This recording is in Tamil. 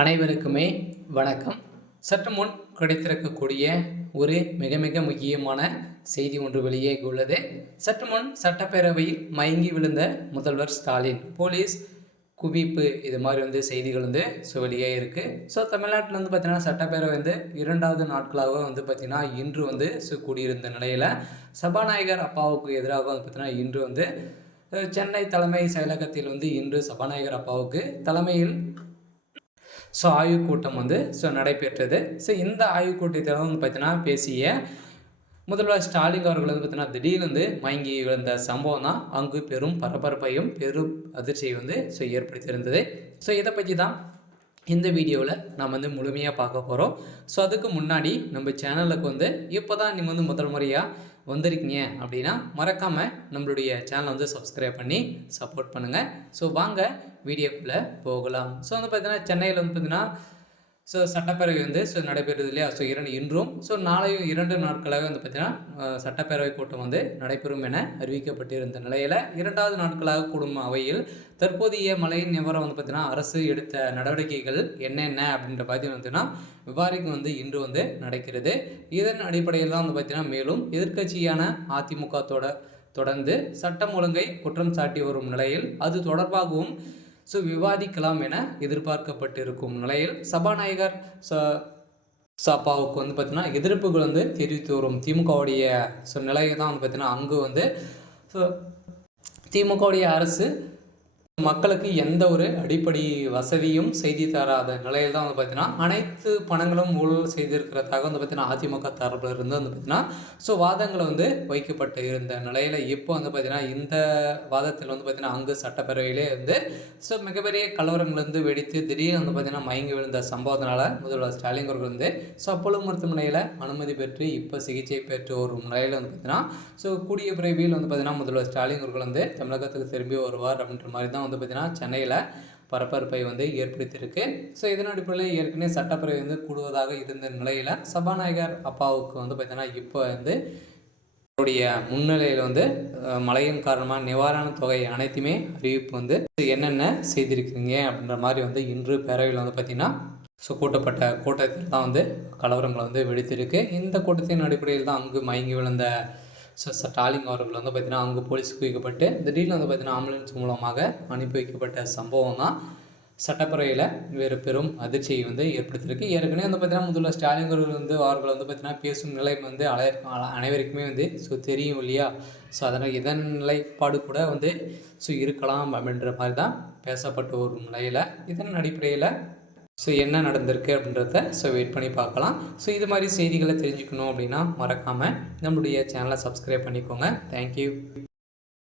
அனைவருக்குமே வணக்கம். சற்று முன் கிடைத்திருக்கக்கூடிய ஒரு மிக மிக முக்கியமான செய்தி ஒன்று வெளியே உள்ளது. சற்று முன் சட்டப்பேரவையில் மயங்கி விழுந்த முதல்வர் ஸ்டாலின், போலீஸ் குவிப்பு, இது மாதிரி செய்திகள் வெளியே இருக்குது. ஸோ தமிழ்நாட்டில் பார்த்தீங்கன்னா சட்டப்பேரவை 2வது நாட்களாக பார்த்தீங்கன்னா இன்று கூடியிருந்த நிலையில் சபாநாயகர் அப்பாவுக்கு எதிராக பார்த்தீங்கன்னா இன்று சென்னை தலைமை செயலகத்தில் இன்று சபாநாயகர் அப்பாவுக்கு தலைமையில் ஆய்வுக் கூட்டம் நடைபெற்றது. இந்த ஆய்வுக் கூட்டத்தில் பார்த்தீங்கன்னா பேசிய முதல்வர் ஸ்டாலின் அவர்கள் பார்த்தீங்கன்னா திடீர்னு மயங்கி விழுந்த சம்பவம் தான் அங்கு பெரும் பரபரப்பையும் பெரும் அதிர்ச்சியை ஏற்படுத்தியிருந்தது. இதை பற்றி தான் இந்த வீடியோவில் நாம் முழுமையாக பார்க்க போகிறோம். அதுக்கு முன்னாடி நம்ம சேனலுக்கு இப்போ தான் நீங்கள் முதல் முறையாக வந்திருக்கீங்க அப்படின்னா மறக்காமல் நம்மளுடைய சேனலை சப்ஸ்கிரைப் பண்ணி சப்போர்ட் பண்ணுங்கள். வாங்க வீடியோக்குள்ளே போகலாம். பார்த்தீங்கன்னா சென்னையில் பார்த்தீங்கன்னா சட்டப்பேரவை நடைபெறுது இல்லையா. இன்றும் நாளையும் 2 நாட்களாக பார்த்தீங்கன்னா சட்டப்பேரவை கூட்டம் நடைபெறும் என அறிவிக்கப்பட்டிருந்த நிலையில் 2வது நாட்களாக கூடும் அவையில் தற்போதைய மழை நிவாரணம் பார்த்தீங்கன்னா அரசு எடுத்த நடவடிக்கைகள் என்னென்ன அப்படின்ற பார்த்தீங்கன்னா விவாதிக்கும் இன்று நடக்கிறது. இதன் அடிப்படையில் தான் பார்த்தீங்கன்னா மேலும் எதிர்க்கட்சியான அதிமுக தொடர்ந்து சட்டம் ஒழுங்கை குற்றம் சாட்டி வரும் நிலையில் அது தொடர்பாகவும் விவாதிக்கலாம் என எதிர்பார்க்கப்பட்டிருக்கும் நிலையில் சபாநாயகர் அப்பாவுக்கு பார்த்தீங்கன்னா எதிர்ப்புகள் தெரிவித்து வரும் திமுகவுடைய நிலையை தான் பார்த்தீங்கன்னா அங்கு திமுகவுடைய அரசு மக்களுக்கு எந்த ஒரு அடிப்படை வசதியும் செய்தி தராத நிலையில் தான் பார்த்தீங்கன்னா அனைத்து பணங்களும் ஊழல் செய்திருக்கிறதாக பார்த்தீங்கன்னா அதிமுக தரப்பில் இருந்து பார்த்தீங்கன்னா வாதங்களை வைக்கப்பட்டு இருந்த நிலையில் இப்போ பார்த்தீங்கன்னா இந்த வாதத்தில் பார்த்தீங்கன்னா அங்கு சட்டப்பேரவையிலே மிகப்பெரிய கலவரங்கள் வெடித்து திடீர்னு பார்த்தீங்கன்னா மயங்கி விழுந்த சம்பவத்தினால முதல்வர் ஸ்டாலின் அவர்கள் அப்போலோ மருத்துவமனையில் அனுமதி பெற்று இப்போ சிகிச்சை பெற்று வரும் நிலையில் பார்த்தீங்கன்னா கூடிய விரைவில் பார்த்தீங்கன்னா முதல்வர் ஸ்டாலின் அவர்கள் தமிழகத்துக்கு திரும்பி வருவார் அப்படின்ற மாதிரி தான் பார்த்தீங்கன்னா சென்னையில் பரபரப்பை ஏற்படுத்தியிருக்கு. இதன் அடிப்படையில் ஏற்கனவே சட்டப்பேரவை கூடுவதாக இருந்த நிலையில் சபாநாயகர் அப்பாவுக்கு பார்த்தீங்கன்னா இப்போ அவருடைய முன்னிலையில் மழையின் காரணமாக நிவாரண தொகை அனைத்துமே அறிவிப்பு என்னென்ன செய்திருக்கிறீங்க அப்படின்ற மாதிரி இன்று பேரவையில் பார்த்தீங்கன்னா கூட்டப்பட்ட கூட்டத்தில் தான் கலவரங்கள் வெடித்திருக்கு. இந்த கூட்டத்தின் அடிப்படையில் தான் அங்கு மயங்கி விழுந்த ஸ்டாலின் அவர்கள் பார்த்தீங்கன்னா அங்கு போலீஸ் குவிக்கப்பட்டு திடீர்னு பார்த்தீங்கன்னா ஆம்புலன்ஸ் மூலமாக அனுப்பி வைக்கப்பட்ட சம்பவம் தான் சட்டப்பேரவையில் வேறு பெரும் அதிர்ச்சியை ஏற்படுத்தியிருக்கு. ஏற்கனவே பார்த்தீங்கன்னா முதல்வர் ஸ்டாலின் அவர்கள் பார்த்தீங்கன்னா பேசும் நிலை அனைவருக்குமே தெரியும் இல்லையா. அதனால் இதன் நிலைப்பாடு கூட இருக்கலாம் அப்படின்ற மாதிரி தான் பேசப்பட்டு வரும் நிலையில் இதன் அடிப்படையில் என்ன நடந்திருக்கு அப்படின்றத வெயிட் பண்ணி பார்க்கலாம். இது மாதிரி செய்திகளை தெரிஞ்சுக்கணும் அப்படின்னா மறக்காமல் நம்மளுடைய சேனலை சப்ஸ்கிரைப் பண்ணிக்கோங்க. தேங்க்யூ.